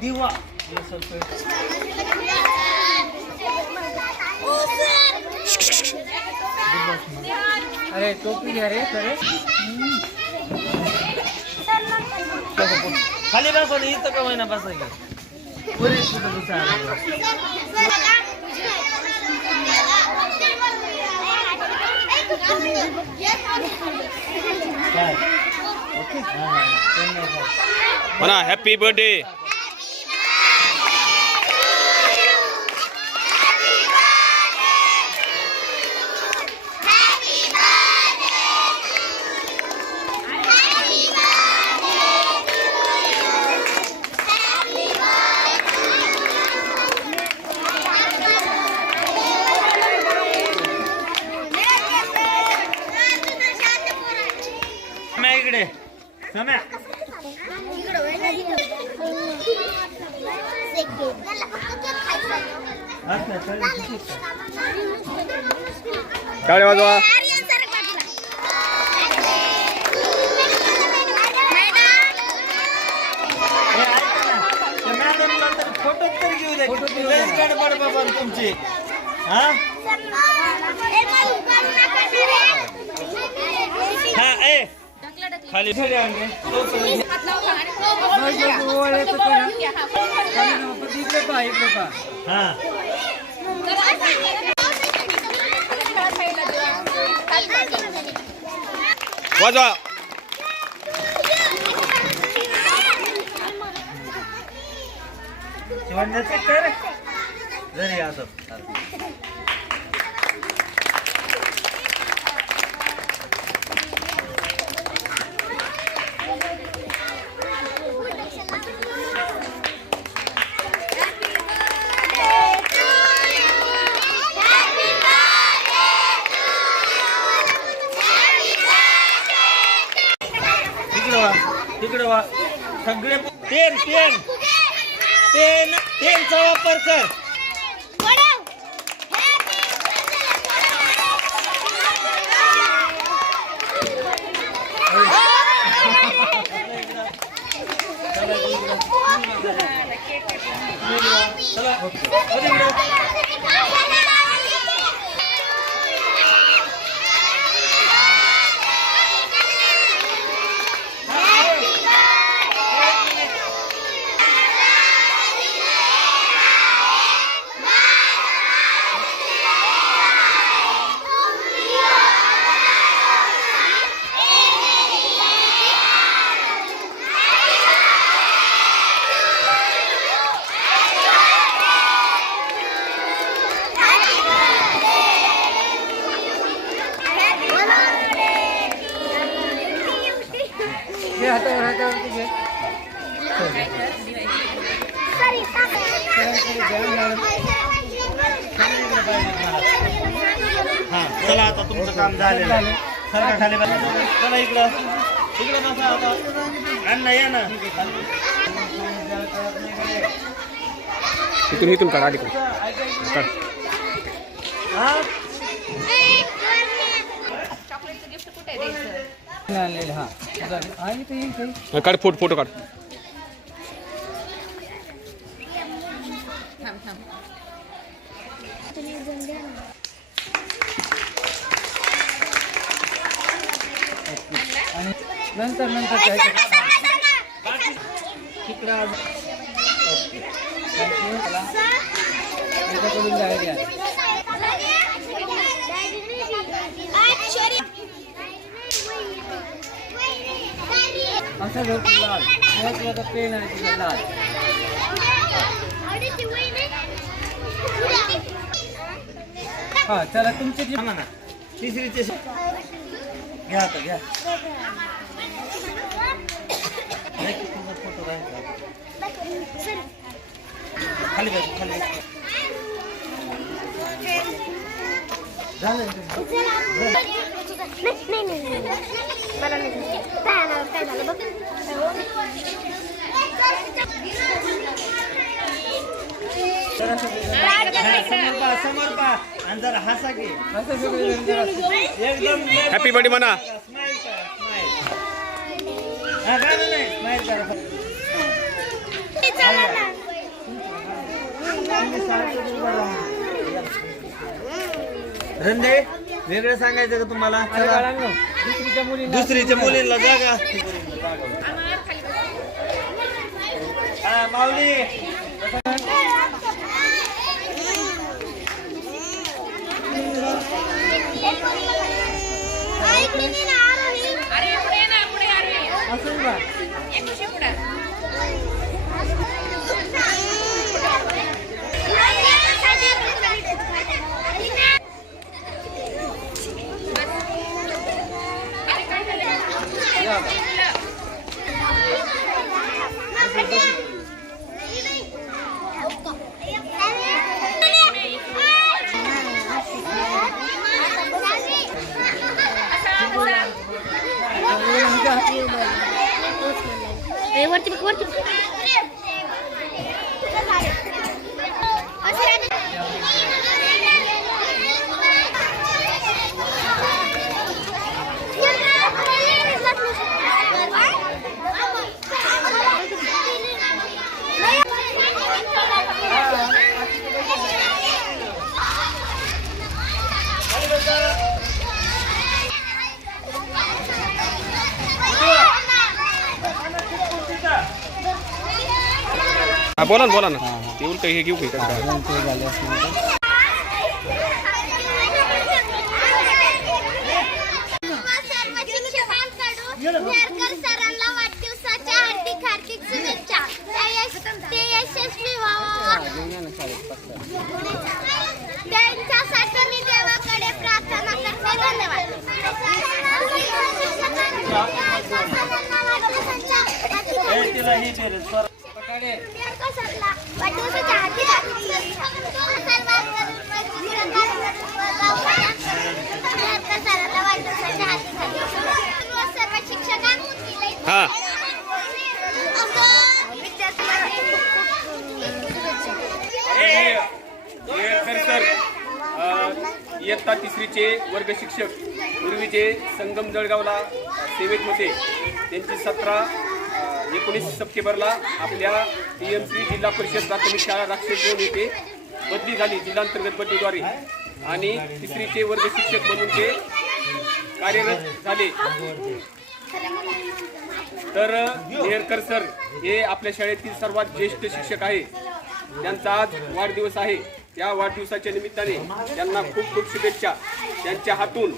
दिवा अरे टोपी घ्या रे खाली बसो इथं का महिना बसा म्हणा हॅपी बर्थडे. इकडे सम्या टाळ्या वाजवा. फोटो तर घेऊ दे गडबड बाबा तुमची. हा ए खाली वाजवा. कर जरी असं तिकडे वा सगळे पेनचा वापर कर. चला आता तुमचं काम झालेलं आहे. सारखा खाली चला इकडं बसा आता. अण्णा या ना इथून काढ आधी काढ. काढ फोटो काढ. नंतर तिकडं जायला असं लाल पेन आहे लाल. हा चला तुमचे तिसरीचे घ्या आता घ्या. फोटो खाली खाली झालं काय झालं बघ. समोर पा आणि जरा हसा की एकदम हॅपी बर्थडे म्हणा. हा, गाणं नाही, स्माईल करा. रंदे वेगळं सांगायचं का तुम्हाला? दुसरीच्या मुलीला जागा. हा, माऊली वरती वरती हा बोला ना ते उलट हे घेऊ का नेरकर सरांना वाढदिवसाच्या हार्दिक हार्दिक शुभेच्छा. ते यशस्वी व्हावं त्यांच्यासाठी मी देवाकडे प्रार्थना करते. धन्यवाद. तिला हे केलं स्वर. नेरकर सरला वाढदिवसाच्या हार्दिक हार्दिक शुभेच्छा. नेरकर सरांना वाढदिवसाच्या हार्दिक हार्दिक शुभेच्छा. सर्व शिक्षकांना हा सर इयत्ता तिसरीचे वर्ग शिक्षक पूर्वीचे संगम जळगावला सेवेत होते. त्यांची 17-19 सप्टेंबरला आपल्या TMC जिल्हा परिषद प्राथमिक शाळा राक्षसगाव येथे बदली झाली जिल्हांतर्गत बदलीद्वारे आणि तिसरीचे वर्ग शिक्षक म्हणून ते कार्यरत झाले. तर नेहरकर सर हे आपल्या शाळेतील सर्वात ज्येष्ठ शिक्षक आहे. त्यांचा आज वाढदिवस आहे. या वाढदिवसाच्या निमित्ताने त्यांना खूप खूप शुभेच्छा. त्यांच्या हातून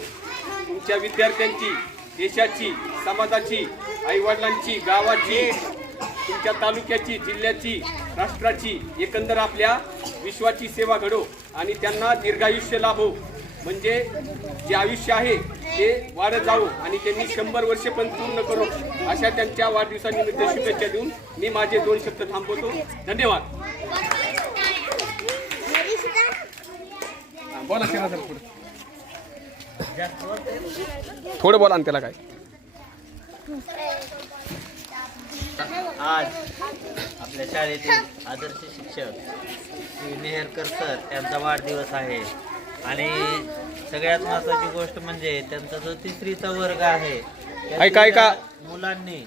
तुमच्या विद्यार्थ्यांची, देशाची, समाजाची, आईवडिलांची, गावाची, तुमच्या तालुक्याची, जिल्ह्याची, राष्ट्राची, एकंदर आपल्या विश्वाची सेवा घडो आणि त्यांना दीर्घायुष्य लाभो. म्हणजे जे आयुष्य आहे ते वाढत जावो आणि त्यांनी 100 वर्षे पण पूर्ण करो अशा त्यांच्या वाढदिवसानिमित्त शुभेच्छा देऊन मी माझे 2 शब्द थांबवतो. धन्यवाद. बोला सर थोडं बोला त्याला काय. आज आपल्या शाळेतील आदर्श शिक्षक श्री नेहरकर सर यांचा वाढदिवस आहे आणि सगळ्यात महत्त्वाची गोष्ट म्हणजे त्यांचा जो तिसरीचा वर्ग आहे ऐका मुलांनी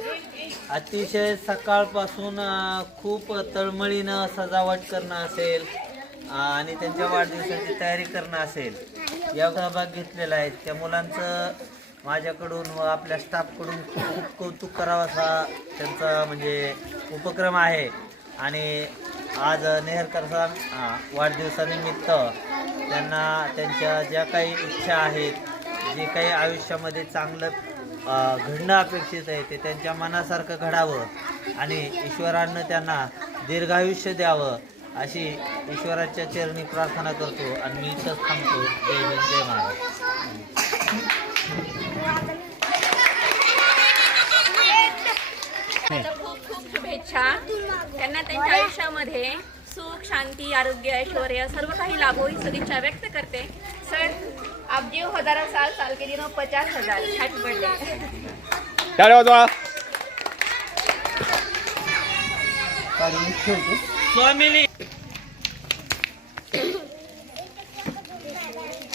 अतिशय सकाळपासून खूप तळमळीनं सजावट करणं असेल आणि त्यांच्या वाढदिवसाची तयारी करणं असेल या सहभाग घेतलेला आहे. त्या मुलांचं माझ्याकडून व आपल्या स्टाफकडून खूप कौतुक करावं असा त्यांचा म्हणजे उपक्रम आहे. आणि आज नेहरकर सर वाढदिवसानिमित्त त्यांना त्यांच्या ज्या काही इच्छा आहेत, जे काही आयुष्यामध्ये चांगलं घडणं अपेक्षित आहे ते त्यांच्या मनासारखं घडावं आणि ईश्वरानं त्यांना दीर्घायुष्य द्यावं अशी ईश्वराच्या चरणी प्रार्थना करतो आणि मी इथंच थांबतो. जय हिंद, जय महाराष्ट्र. खूप खूप शुभेच्छा. त्यांना त्यांच्या आयुष्यामध्ये सुख, शांती, आरोग्य, ऐश्वर्य सर्व काही लाभो ही सदिच्छा व्यक्त करते. सर आप जीव 1000 साल, साल के दिनों 50,000. Happy birthday. स्वामिनी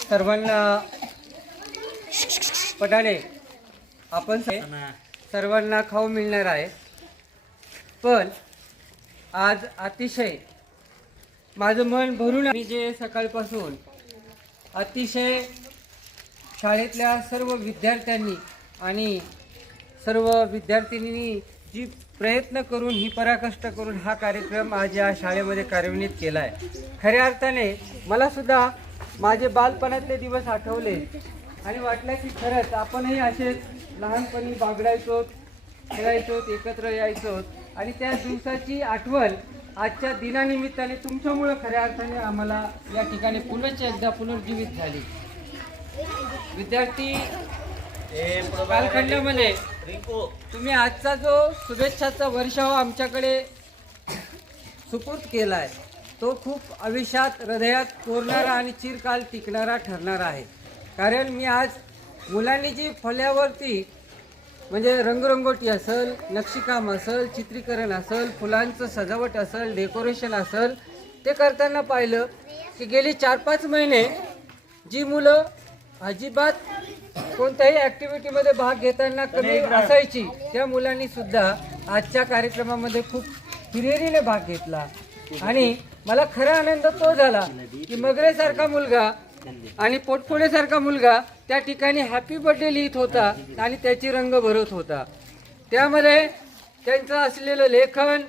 सर्वांना पटाले आपण सर्वांना खाऊ मिळणार आहे. पण आज अतिशय माझं मन भरून मी जे सकाळपासून अतिशय शाळेतल्या सर्व विद्यार्थ्यांनी आणि सर्व विद्यार्थिनींनी जी प्रयत्न करून ही पराकष्ट करून हा कार्यक्रम आज या शाळेमध्ये कार्यान्वित केला आहे. खऱ्या अर्थाने मला सुद्धा माझे बालपणातले दिवस आठवले आणि वाटलं की खरंच आपणही असेच लहानपणी बागडायचो, खेळायचो, एकत्र यायचो आणि त्या दिवसाची आठवण आजच्या दिनानिमित्ताने तुमच्यामुळं खऱ्या अर्थाने आम्हाला या ठिकाणी पुन्हा एकदा पुनर्जीवित झाली. विद्यार्थी कालखंडामध्ये तुम्ही आजचा जो शुभेच्छाचा वर्षाव आमच्याकडे सुपूर्द केला आहे तो खूप आयुष्यात हृदयात कोरणारा आणि चिरकाल टिकणारा ठरणार आहे. कारण मी आज मुलांनी जी फळ्यावरती म्हणजे रंगरंगोटी असेल, नक्षीकाम असेल, चित्रीकरण असेल, फुलांचं सजावट असेल, डेकोरेशन असेल ते करताना पाहिलं की गेली 4-5 महिने जी मुलं अजिबात कोणत्याही ॲक्टिव्हिटीमध्ये भाग घेताना कमी असायची त्या मुलांनी सुद्धा आजच्या कार्यक्रमामध्ये खूप हिरिरीने भाग घेतला. आणि मला खरा आनंद तो झाला की मगरेसारखा मुलगा आणि पोटफोडेसारखा मुलगा त्या ठिकाणी हॅपी बर्थडे लिहित होता आणि त्याची रंग भरत होता. त्यामध्ये त्यांचं असलेलं लेखन,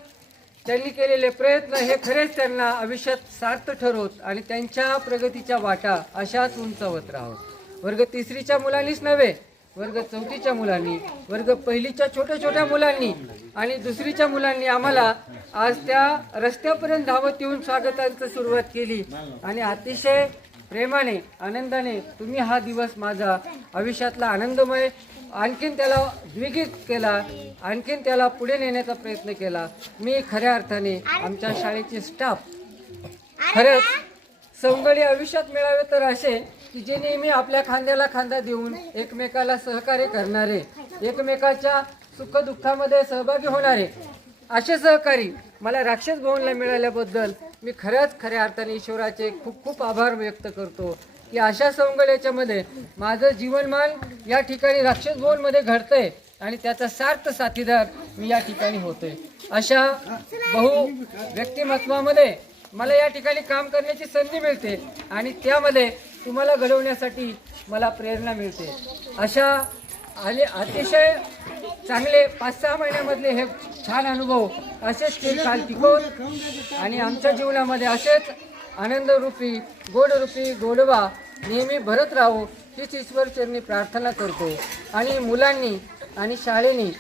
त्यांनी केलेले प्रयत्न हे खरेच त्यांना आयुष्यात सार्थ ठरवत आणि त्यांच्या प्रगतीच्या वाटा अशाच उंचावत राहत. वर्ग 3च्या मुलांनीच नव्हे, वर्ग 4च्या मुलांनी, वर्ग 1च्या छोट्या छोट्या मुलांनी आणि 2रीच्या मुलांनी आम्हाला आज त्या रस्त्यापर्यंत धावत येऊन स्वागतांची सुरुवात केली आणि अतिशय प्रेमाने, आनंदाने तुम्ही हा दिवस माझा आयुष्यातला आनंदमय आणखीन त्याला द्विगुणित केला, आणखीन त्याला पुढे नेण्याचा प्रयत्न केला. मी खऱ्या अर्थाने आमच्या शाळेचे स्टाफ खरंच सवंगडी आयुष्यात मिळावे तर असे की जे नेहमी आपल्या खांद्याला खांदा देऊन एकमेकाला सहकार्य करणारे, एकमेकाच्या सुखदुःखामध्ये सहभागी होणारे असे सहकारी मला राक्षस भवनला मिळाल्याबद्दल मी खऱ्या अर्थाने ईश्वराचे खूप खूप आभार व्यक्त करतो की अशा सवंगड्याच्यामध्ये माझं जीवनमान या ठिकाणी राक्षस भवनमध्ये घडतंय आणि त्याचा सार्थ साथीदार मी या ठिकाणी होतोय. अशा बहु व्यक्तिमत्वामध्ये मला या ठिकाणी काम करण्याची संधी मिळते आणि त्यामध्ये तुम्हाला घडवण्यासाठी मला प्रेरणा मिळते. अशा अतिशय चांगले 5-6 महिन्यामधले हे छान अनुभव असेच ते काल टिकवून आणि आमच्या जीवनामध्ये असेच आनंदरूपी गोडरूपी गोडवा नेहमी भरत राहो हीच ईश्वरचरणी प्रार्थना करतो. आणि मुलांनी आणि शाळेनी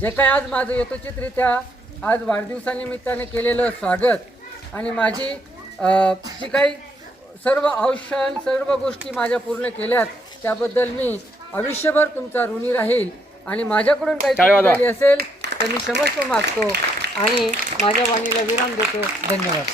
जे काय आज माझं यथोचितरित्या आज वाढदिवसानिमित्ताने केलेलं स्वागत आणि माझी जी काही सर्व औषध सर्व गोष्टी माझ्या पूर्ण केल्यात त्याबद्दल मी आयुष्यभर तुमचा ऋणी राहील आणि माझ्याकडून काही चूक झाली असेल तर मी क्षमस्व मागतो आणि माझ्या वाणीला विराम देतो. धन्यवाद.